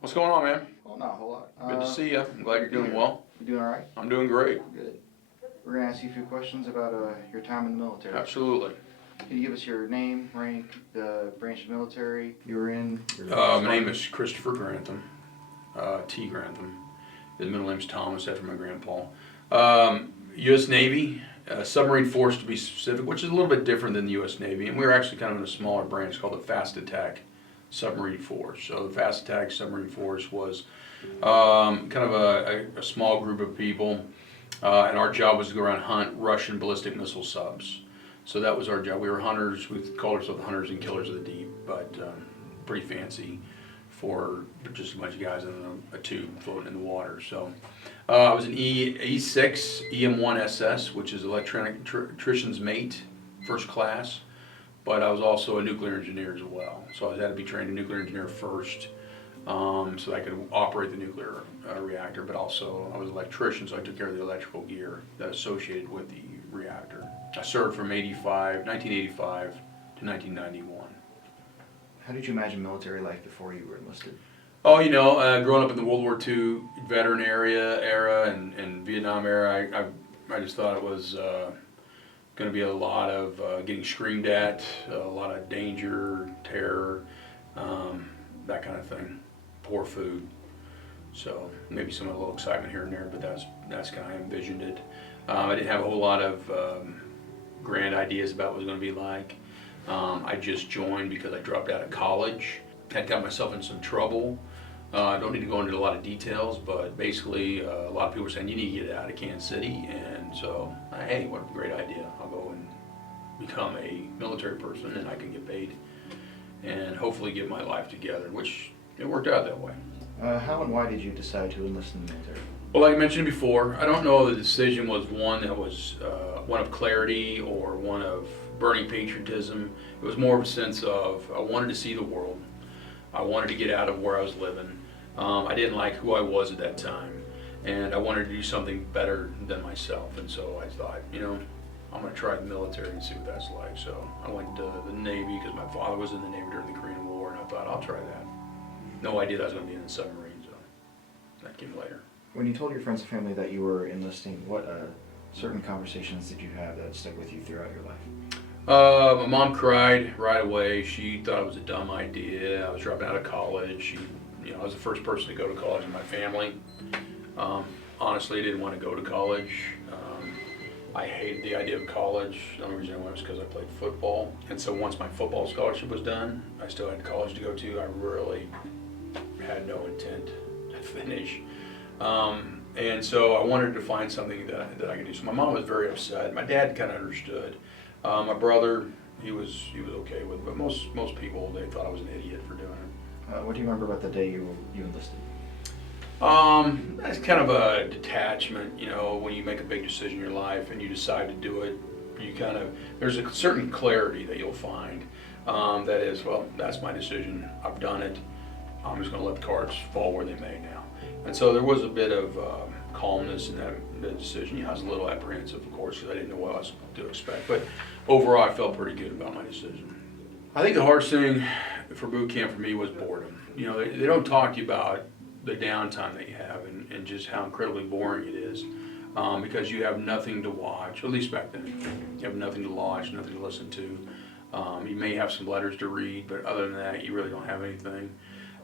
What's going on, man? Well, not a whole lot. Good to see you. I'm glad you're doing well. You doing all right? I'm doing great. Good. We're going to ask you a few questions about your time in the military. Absolutely. Can you give us your name, rank, the branch of military you were in? My name is Christopher Grantham, T. Grantham. His middle name's Thomas, after my grandpa. U.S. Navy, submarine force to be specific, which is a little bit different than the U.S. Navy. And we were actually kind of in a smaller branch called the Fast Attack Submarine Force. So the Fast Attack Submarine Force was kind of a small group of people, and our job was to go around hunt Russian ballistic missile subs. So that was our job. We were hunters. We called ourselves the hunters and killers of the deep, but pretty fancy for just a bunch of guys in a tube floating in the water. So I was an E6 EM1 SS, which is electrician's mate, first class. But I was also a nuclear engineer as well. So I had to be trained a nuclear engineer first, so that I could operate the nuclear reactor. But also I was an electrician, so I took care of the electrical gear that associated with the reactor. I served from 1985 to 1991. How did you imagine military life before you were enlisted? Oh, growing up in the World War II veteran era and Vietnam era, I just thought it was going to be a lot of getting screamed at, a lot of danger, terror, that kind of thing. Poor food. So maybe some of a little excitement here and there, but that's kind of how I envisioned it. I didn't have a whole lot of grand ideas about what it was going to be like. I just joined because I dropped out of college. Had got myself in some trouble. I don't need to go into a lot of details, but basically a lot of people were saying you need to get out of Kansas City, and so hey, what a great idea. I'll go and become a military person and I can get paid and hopefully get my life together, which it worked out that way. How and why did you decide to enlist in the military? Well, like I mentioned before, I don't know the decision was one that was one of clarity or one of burning patriotism. It was more of a sense of I wanted to see the world. I wanted to get out of where I was living. I didn't like who I was at that time, and I wanted to do something better than myself. And so I thought, I'm going to try the military and see what that's like. So I went to the Navy because my father was in the Navy during the Korean War, and I thought, I'll try that. No idea that I was going to be in the submarine, so that came later. When you told your friends and family that you were enlisting, what certain conversations did you have that stuck with you throughout your life? My mom cried right away. She thought it was a dumb idea. I was dropping out of college. I was the first person to go to college in my family. Honestly, I didn't want to go to college. I hated the idea of college. The only reason I went was because I played football. And so once my football scholarship was done, I still had college to go to. I really had no intent to finish. And so I wanted to find something that I could do. So my mom was very upset. My dad kind of understood. My brother, he was okay with it, but most people, they thought I was an idiot for doing it. What do you remember about the day you enlisted? That's kind of a detachment, when you make a big decision in your life and you decide to do it, there's a certain clarity that you'll find, that is, well, that's my decision, I've done it, I'm just going to let the cards fall where they may now. And so there was a bit of calmness in that decision. I was a little apprehensive, of course, because I didn't know what I was to expect, but overall I felt pretty good about my decision. I think the hardest thing for boot camp for me was boredom. They don't talk to you about the downtime that you have and just how incredibly boring it is, because you have nothing to watch, at least back then. You have nothing to watch, nothing to listen to. You may have some letters to read, but other than that, you really don't have anything.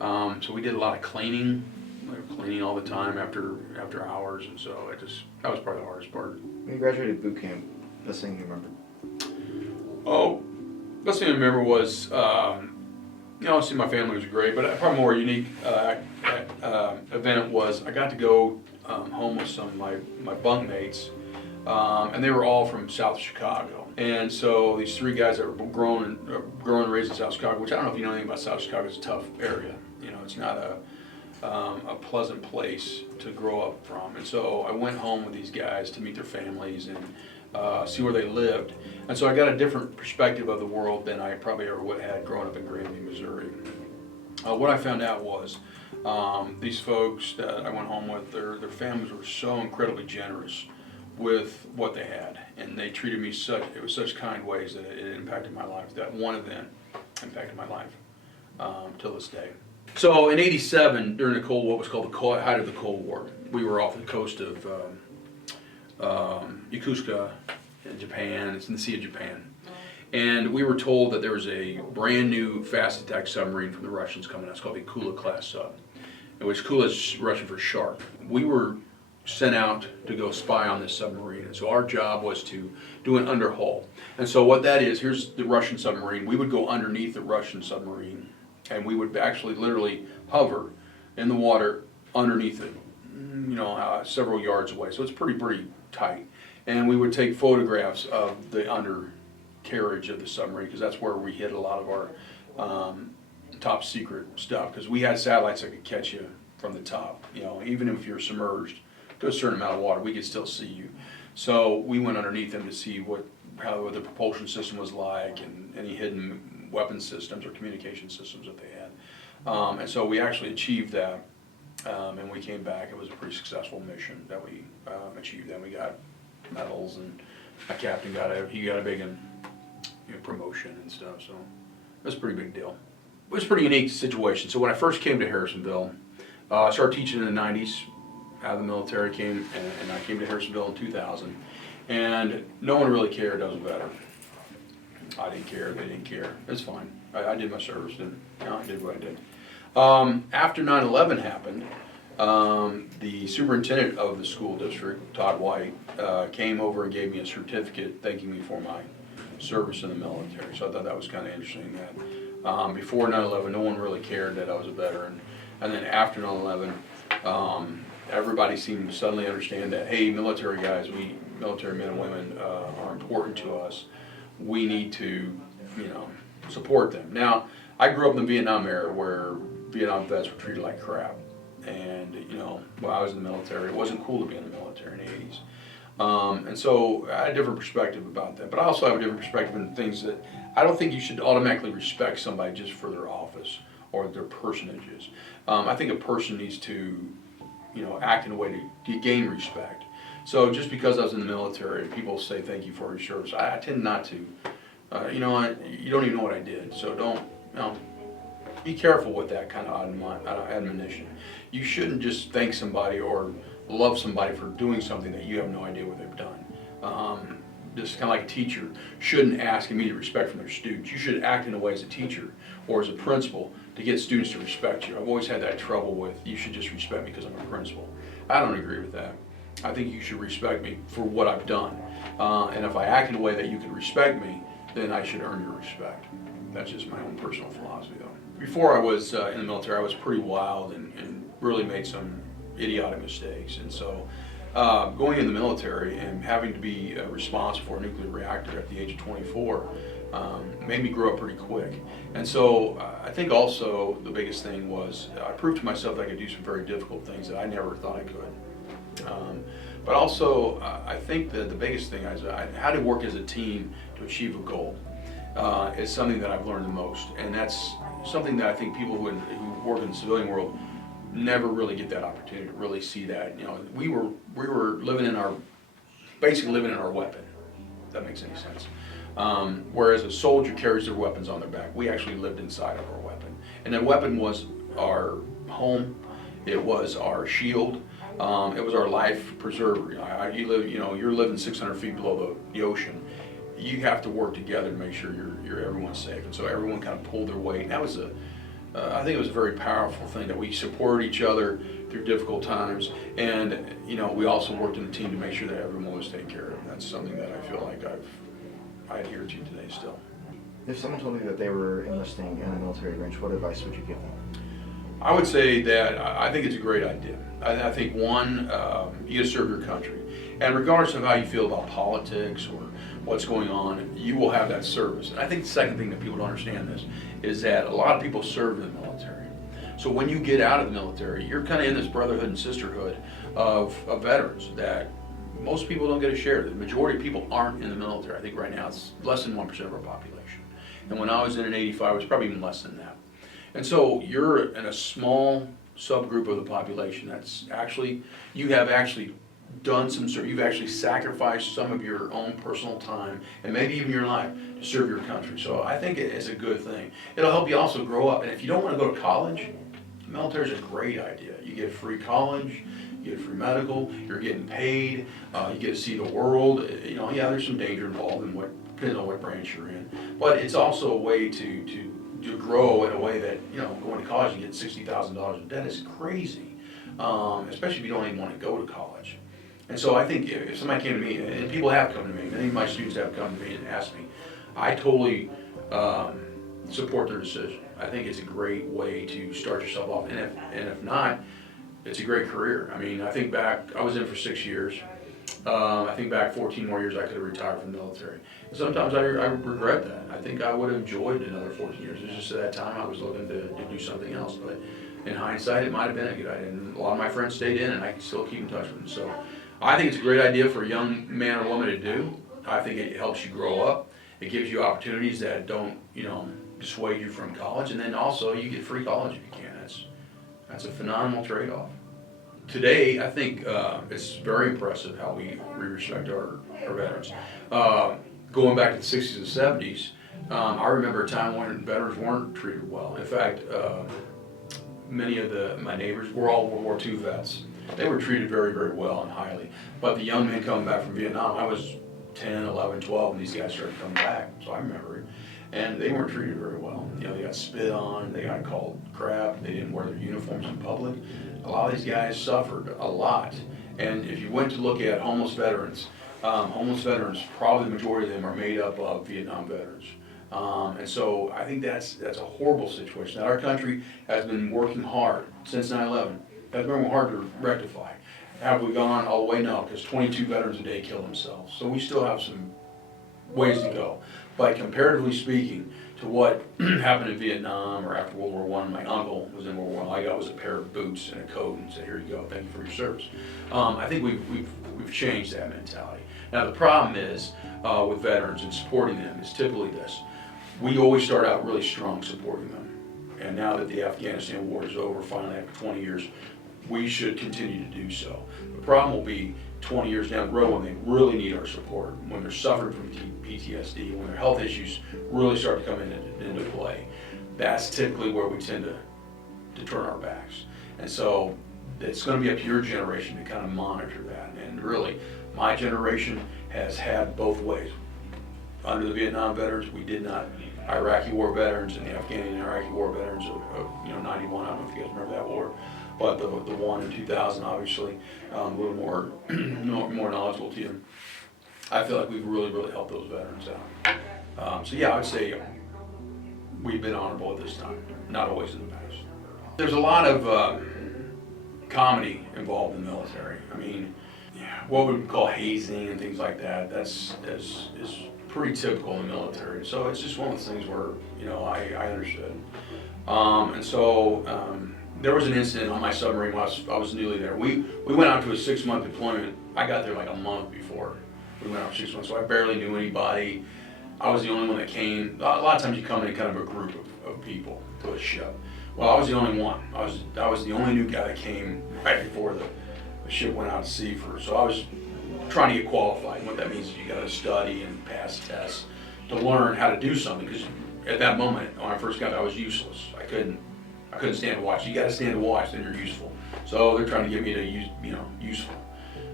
So we did a lot of cleaning. We were cleaning all the time after hours, and so that was probably the hardest part. When you graduated boot camp, best thing you remember? Oh, best thing I remember was, see, my family was great, but probably more unique event was I got to go home with some of my bunk mates, and they were all from South Chicago. And so these three guys that were grown and raised in South Chicago, which I don't know if you know anything about South Chicago, it's a tough area. It's not a pleasant place to grow up from. And so I went home with these guys to meet their families and see where they lived. And so I got a different perspective of the world than I probably ever would have had growing up in Grantham, Missouri. What I found out was these folks that I went home with, their families were so incredibly generous with what they had, and they treated me such kind ways that it impacted my life. That one event impacted my life till this day. So in '87, during what was called the height of the Cold War, we were off the coast of Yokosuka in Japan. It's in the Sea of Japan. And we were told that there was a brand new fast attack submarine from the Russians coming out. It's called the Kula class sub, which Kula is Russian for shark. We were sent out to go spy on this submarine. And so our job was to do an underhaul. And so what that is, here's the Russian submarine. We would go underneath the Russian submarine, and we would actually literally hover in the water underneath it, several yards away. So it's pretty tight. And we would take photographs of the undercarriage of the submarine, because that's where we hid a lot of our top secret stuff, because we had satellites that could catch you from the top. Even if you're submerged to a certain amount of water, we could still see you. So we went underneath them to see how the propulsion system was like, and any hidden weapon systems or communication systems that they had. And so we actually achieved that, and we came back. It was a pretty successful mission that we achieved. Then we got medals, and my captain got a big promotion and stuff. So it was a pretty big deal. It was a pretty unique situation. So when I first came to Harrisonville, I started teaching in the '90s. Out of the military, and I came to Harrisonville in 2000, and no one really cared. I was better. I didn't care. They didn't care. It's fine. I did my service, and I did what I did. After 9/11 happened, the superintendent of the school district, Todd White, came over and gave me a certificate thanking me for my service in the military. So I thought that was kind of interesting. That before 9/11, no one really cared that I was a veteran, and then after 9/11. Everybody seemed to suddenly understand that, hey, military guys, military men and women are important to us. We need to, support them. Now, I grew up in the Vietnam era where Vietnam vets were treated like crap. And, while I was in the military, it wasn't cool to be in the military in the 80s. And so I had a different perspective about that. But I also have a different perspective in things that I don't think you should automatically respect somebody just for their office or their personages. I think a person needs to act in a way to gain respect. So just because I was in the military, people say thank you for your service. I tend not to. You don't even know what I did. So don't, be careful with that kind of admonition. You shouldn't just thank somebody or love somebody for doing something that you have no idea what they've done. Just kind of like a teacher shouldn't ask immediate respect from their students. You should act in a way as a teacher or as a principal to get students to respect you. I've always had that trouble with, you should just respect me because I'm a principal. I don't agree with that. I think you should respect me for what I've done. And if I act in a way that you can respect me, then I should earn your respect. That's just my own personal philosophy, though. Before I was in the military, I was pretty wild and really made some idiotic mistakes. And so going in the military and having to be responsible for a nuclear reactor at the age of 24 made me grow up pretty quick. And so I think also the biggest thing was I proved to myself that I could do some very difficult things that I never thought I could. But also I think that the biggest thing is how to work as a team to achieve a goal is something that I've learned the most. And that's something that I think people who work in the civilian world never really get that opportunity to really see that. We were basically living in our weapon, if that makes any sense. Whereas a soldier carries their weapons on their back. We actually lived inside of our weapon. And that weapon was our home, it was our shield, it was our life preserver. You're living 600 feet below the ocean. You have to work together to make sure everyone's safe. And so everyone kind of pulled their weight. And that was I think it was a very powerful thing that we supported each other through difficult times. And, we also worked in a team to make sure that everyone was taken care of. And that's something that I feel like I adhere to today still. If someone told you that they were enlisting in the military branch, what advice would you give them? I would say that I think it's a great idea. I think one, you got to serve your country. And regardless of how you feel about politics or what's going on, you will have that service. And I think the second thing that people don't understand this is that a lot of people serve in the military. So when you get out of the military, you're kind of in this brotherhood and sisterhood of veterans that most people don't get a share. The majority of people aren't in the military. I think right now it's less than 1% of our population. And when I was in '85, it was probably even less than that. And so you're in a small subgroup of the population that's actually, you have actually done you've actually sacrificed some of your own personal time and maybe even your life to serve your country. So I think it is a good thing. It'll help you also grow up. And if you don't want to go to college, military's a great idea. You get free college, you get free medical, you're getting paid, you get to see the world. You know, yeah, there's some danger involved in depends on what branch you're in, but it's also a way to grow in a way that, you know, going to college and getting $60,000 in debt is crazy, especially if you don't even want to go to college. And so I think if somebody came to me, and people have come to me, many of my students have come to me and asked me, I totally support their decision. I think it's a great way to start yourself off, and if not, it's a great career. I mean, I think back, I was in for 6 years. I think back 14 more years I could have retired from the military. And sometimes I regret that. I think I would have enjoyed another 14 years. It's just at that time I was looking to do something else. But in hindsight, it might have been a good idea. And a lot of my friends stayed in, and I still keep in touch with them. So I think it's a great idea for a young man or woman to do. I think it helps you grow up. It gives you opportunities that don't, you know, dissuade you from college. And then also you get free college if you can. That's a phenomenal trade-off. Today, I think it's very impressive how we respect our veterans. Going back to the 60s and 70s, I remember a time when veterans weren't treated well. In fact, many of my neighbors were all World War II vets. They were treated very, very well and highly. But the young men coming back from Vietnam, I was 10, 11, 12, and these guys started coming back, so I remember it. And they weren't treated very well. You know, they got spit on, they got called crap, they didn't wear their uniforms in public. A lot of these guys suffered a lot. And if you went to look at homeless veterans, probably the majority of them are made up of Vietnam veterans. And so I think that's a horrible situation that our country has been working hard since 9/11, has been working hard to rectify. Have we gone all the way? No, because 22 veterans a day kill themselves. So we still have some ways to go. But comparatively speaking to what happened in Vietnam or after World War I, my uncle was in World War I. All I got was a pair of boots and a coat and said, here you go, thank you for your service. I think we've changed that mentality. Now the problem is with veterans and supporting them is typically this. We always start out really strong supporting them. And now that the Afghanistan war is over, finally after 20 years, we should continue to do so. The problem will be 20 years down the road when they really need our support, when they're suffering from PTSD, when their health issues really start to come into play. That's typically where we tend to turn our backs. And so it's going to be up to your generation to kind of monitor that. And really, my generation has had both ways. Under the Vietnam veterans, we did not. Iraqi war veterans and the Afghani and Iraqi war veterans of 91, I don't know if you guys remember that war, but the one in 2000, obviously, a little more knowledgeable to you. I feel like we've really helped those veterans out. So yeah, I would say we've been honorable at this time, not always in the past. There's a lot of comedy involved in the military. I mean, what we would call hazing and things like that, is pretty typical in the military. So it's just one of those things where, I understood. And so there was an incident on my submarine while I was newly there. We went out to a 6-month deployment. I got there like a month before we went out for 6 months, so I barely knew anybody. I was the only one that came. A lot of times you come in kind of a group of people to a ship. Well, I was the only one. I was the only new guy that came right before the ship went out to sea so I was trying to get qualified. And what that means is you got to study and pass tests to learn how to do something. Because at that moment, when I first got there, I was useless. I couldn't stand to watch. You got to stand to watch, then you're useful. So they're trying to get me to useful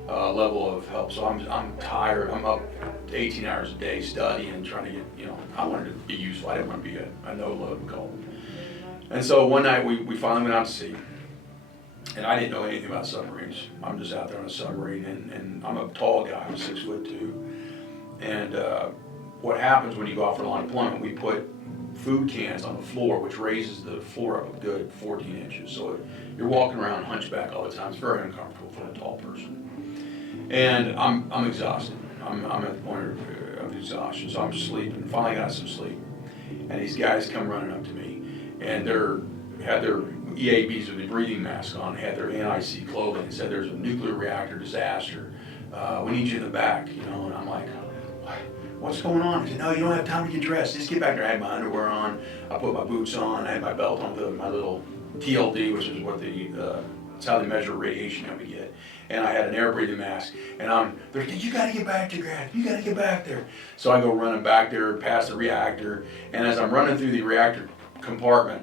level of help. So I'm tired. I'm up to 18 hours a day studying and trying to get. I wanted to be useful. I didn't want to be a no load call. And so one night we finally went out to sea. And I didn't know anything about submarines. I'm just out there on a submarine, and I'm a tall guy. I'm 6'2". And what happens when you go out for long deployment? We put food cans on the floor, which raises the floor up a good 14 inches. So you're walking around hunchback all the time. It's very uncomfortable for a tall person. And I'm exhausted. I'm at the point of exhaustion, so I'm sleeping. Finally got some sleep, and these guys come running up to me, and had their EABs with the breathing mask on, had their anti-sea clothing, and said there's a nuclear reactor disaster. We need you in the back, and I'm like, what's going on? He said, no, you don't have time to get dressed. Just get back there. I had my underwear on. I put my boots on. I had my belt on with my little TLD, which is what it's how they measure radiation that we get. And I had an air breathing mask. And they're like, you gotta get back there, Grant. You gotta get back there. So I go running back there past the reactor. And as I'm running through the reactor compartment,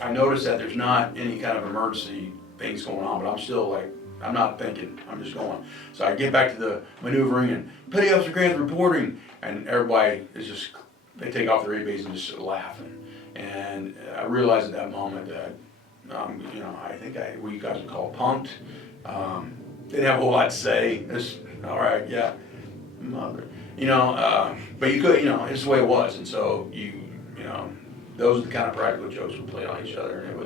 I noticed that there's not any kind of emergency things going on, but I'm still like, I'm not thinking, I'm just going. So I get back to the maneuvering and Petty Officer Grantham reporting, and everybody is just, they take off their ABs and just laughing. And I realized at that moment that, you know, I think what you guys would call punked. Didn't have a whole lot to say. It's all right, yeah, mother. You know, but you could, you know, it's the way it was. And so you know, those are the kind of practical jokes we played on each other, and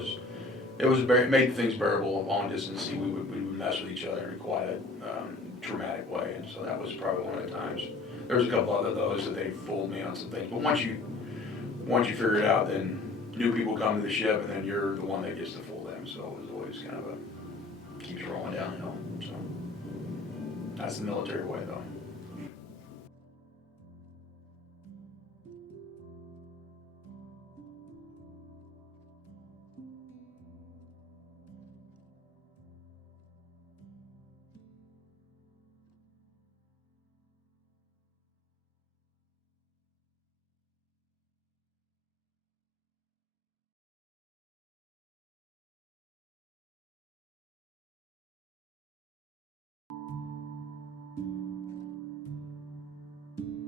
it made things bearable. Long distance, we would mess with each other in quite a traumatic way, and so that was probably one of the times. There was a couple other those that they fooled me on some things, but once you figure it out, then new people come to the ship, and then you're the one that gets to fool them. So it was always kind of keeps rolling downhill. So that's the military way, though.